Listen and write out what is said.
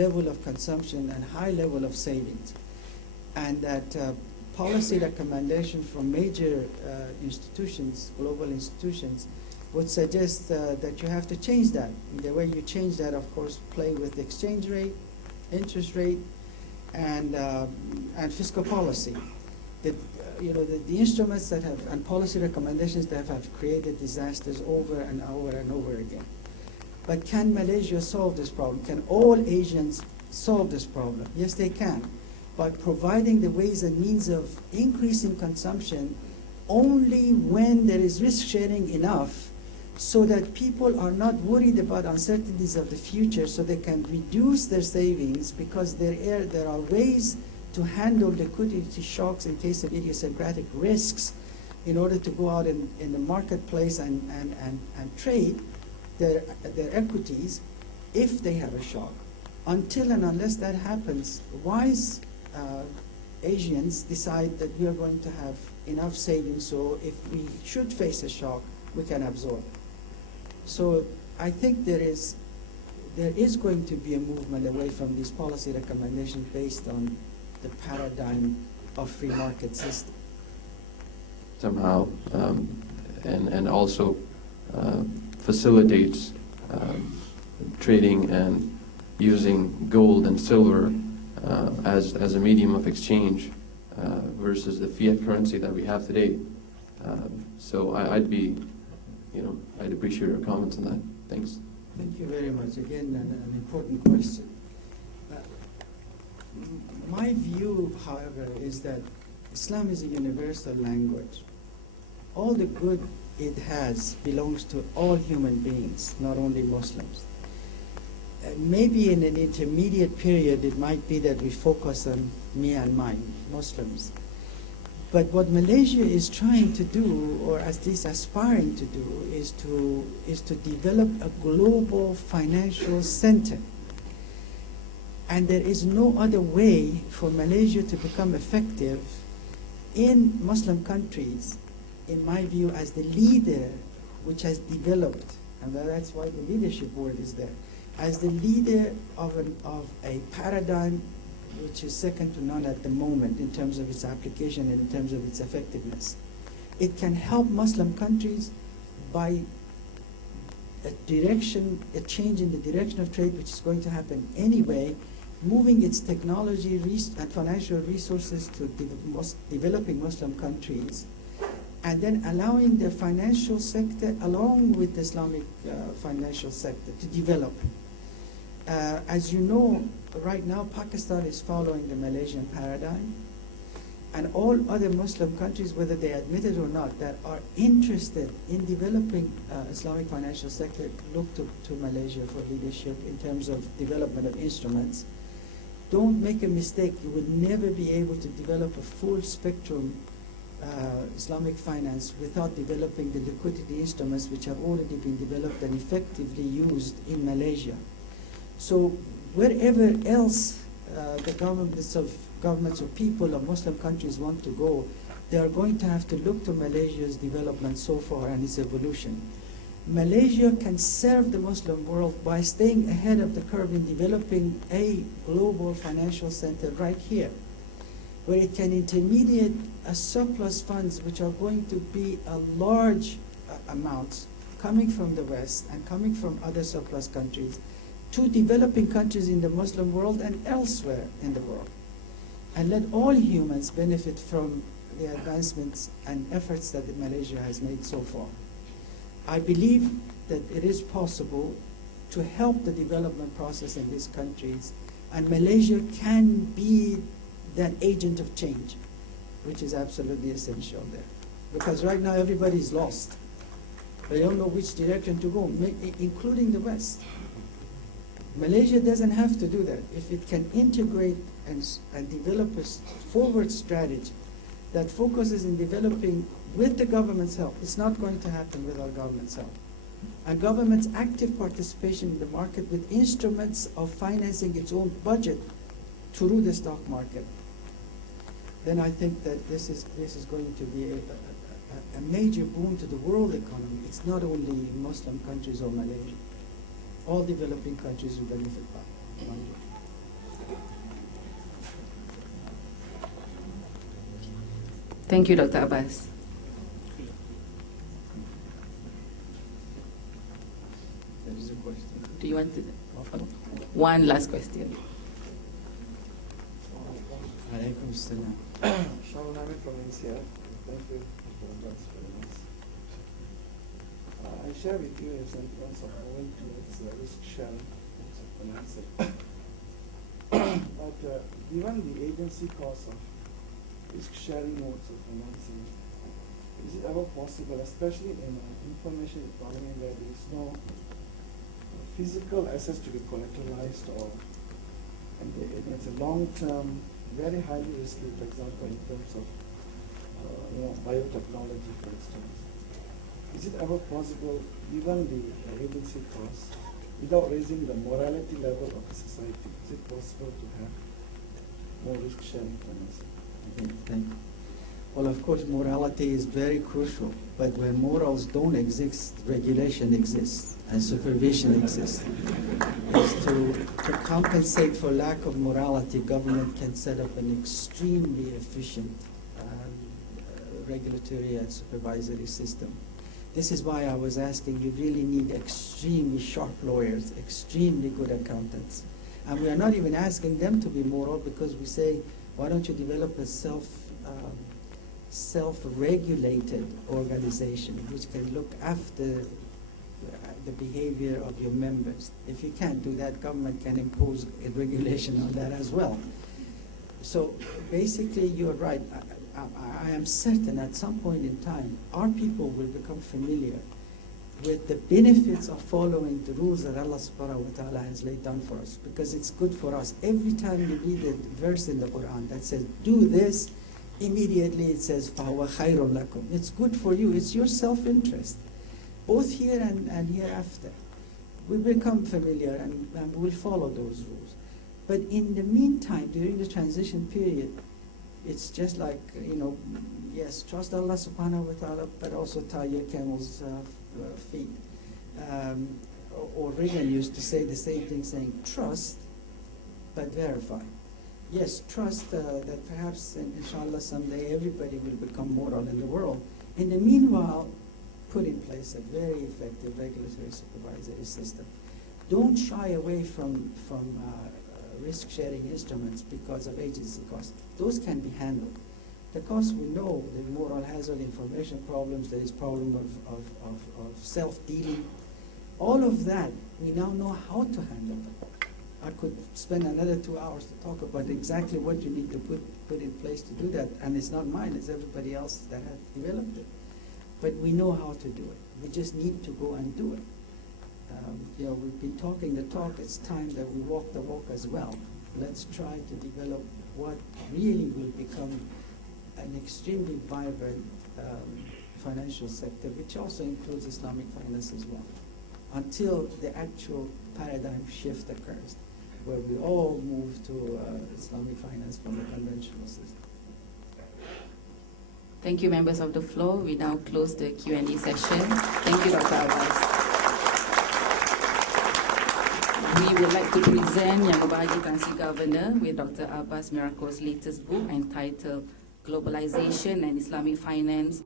level of consumption and high level of savings. And that policy recommendation from major institutions, global institutions, would suggest that you have to change that. And the way you change that, of course, play with the exchange rate, interest rate, and fiscal policy. The instruments that have, and policy recommendations that have created disasters over and over and over again. But can Malaysia solve this problem? Can all Asians solve this problem? Yes, they can, by providing the ways and means of increasing consumption only when there is risk sharing enough, so that people are not worried about uncertainties of the future, so they can reduce their savings, because there are ways to handle liquidity shocks in case of idiosyncratic risks in order to go out in the marketplace and trade their equities if they have a shock. Until and unless that happens, wise Asians decide that we are going to have enough savings, so if we should face a shock, we can absorb. So I think there is going to be a movement away from these policy recommendations based on the paradigm of free market system. Somehow, and also facilitates trading and using gold and silver as a medium of exchange versus the fiat currency that we have today. So I'd appreciate your comments on that. Thanks. Thank you very much. Again, an important question. My view, however, is that Islam is a universal language. All the good it has belongs to all human beings, not only Muslims. Maybe in an intermediate period, it might be that we focus on me and mine, Muslims. But what Malaysia is trying to do, or at least aspiring to do, is to develop a global financial center. And there is no other way for Malaysia to become effective in Muslim countries, in my view, as the leader which has developed, and that's why the leadership word is there, as the leader of a paradigm which is second to none at the moment in terms of its application and in terms of its effectiveness. It can help Muslim countries by a change in the direction of trade, which is going to happen anyway, moving its technology and financial resources to developing Muslim countries, and then allowing the financial sector, along with the Islamic financial sector, to develop. As you know, right now Pakistan is following the Malaysian paradigm, and all other Muslim countries, whether they admit it or not, that are interested in developing Islamic financial sector, look to Malaysia for leadership in terms of development of instruments. Don't make a mistake. You would never be able to develop a full spectrum Islamic finance without developing the liquidity instruments which have already been developed and effectively used in Malaysia. So wherever else the governments of people of Muslim countries want to go, they are going to have to look to Malaysia's development so far and its evolution. Malaysia can serve the Muslim world by staying ahead of the curve in developing a global financial center right here, where it can intermediate a surplus funds which are going to be a large amounts coming from the West and coming from other surplus countries to developing countries in the Muslim world and elsewhere in the world. And let all humans benefit from the advancements and efforts that Malaysia has made so far. I believe that it is possible to help the development process in these countries, and Malaysia can be that agent of change, which is absolutely essential there. Because right now everybody's lost. They don't know which direction to go, including the West. Malaysia doesn't have to do that. If it can integrate and develop a forward strategy that focuses in developing with the government's help, it's not going to happen without government's help. And government's active participation in the market with instruments of financing its own budget through the stock market, then I think that this is going to be a major boon to the world economy. It's not only Muslim countries or Malaysia. All developing countries will benefit by it. Thank you, Dr. Abbas. There is a question. Do you want to? One last question. Alaikum salam. Shawnami from INCEIF. Thank you for that very much. I share with you a sentiments of moving towards risk sharing of financing. But given the agency cost of risk sharing modes of financing, is it ever possible, especially in an information economy where there is no physical assets to be collateralized, or and it's a long-term, very highly risky, for example, in terms of biotechnology, for instance. Is it ever possible, given the agency costs, without raising the morality level of the society, is it possible to have more risk-sharing financing? Thank you. Well, of course, morality is very crucial, but where morals don't exist, regulation exists and supervision exists. Is to compensate for lack of morality, government can set up an extremely efficient regulatory and supervisory system. This is why I was asking, you really need extremely sharp lawyers, extremely good accountants. And we are not even asking them to be moral, because we say, why don't you develop a self-regulated organization which can look after the behavior of your members. If you can't do that, government can impose a regulation on that as well. So basically, you're right. I am certain at some point in time, our people will become familiar with the benefits of following the rules that Allah subhanahu wa ta'ala has laid down for us, because it's good for us. Every time you read a verse in the Quran that says, do this, immediately it says, فَهُوَ خَيْرٌ لَكُمْ. It's good for you. It's your self-interest, both here and hereafter. We become familiar and we'll follow those rules. But in the meantime, during the transition period, it's just like, yes, trust Allah subhanahu wa ta'ala, but also tie your camel's feet. Or Reagan used to say the same thing, saying, trust, but verify. Yes, trust that perhaps, inshallah, someday everybody will become moral in the world. In the meanwhile, put in place a very effective regulatory supervisory system. Don't shy away from risk-sharing instruments because of agency costs. Those can be handled. The costs we know, the moral hazard, information problems, there is problem of self-dealing. All of that, we now know how to handle them. I could spend another 2 hours to talk about exactly what you need to put in place to do that, and it's not mine, it's everybody else that has developed it. But we know how to do it. We just need to go and do it. We've been talking the talk, it's time that we walk the walk as well. Let's try to develop what really will become an extremely vibrant financial sector, which also includes Islamic finance as well, until the actual paradigm shift occurs, where we all move to Islamic finance from the conventional system. Thank you, members of the floor. We now close the Q&A session. Thank you, Dr. Abbas. We would like to present Yang Berbahagia Council Governor with Dr. Abbas Mirakhor's latest book entitled Globalization and Islamic Finance.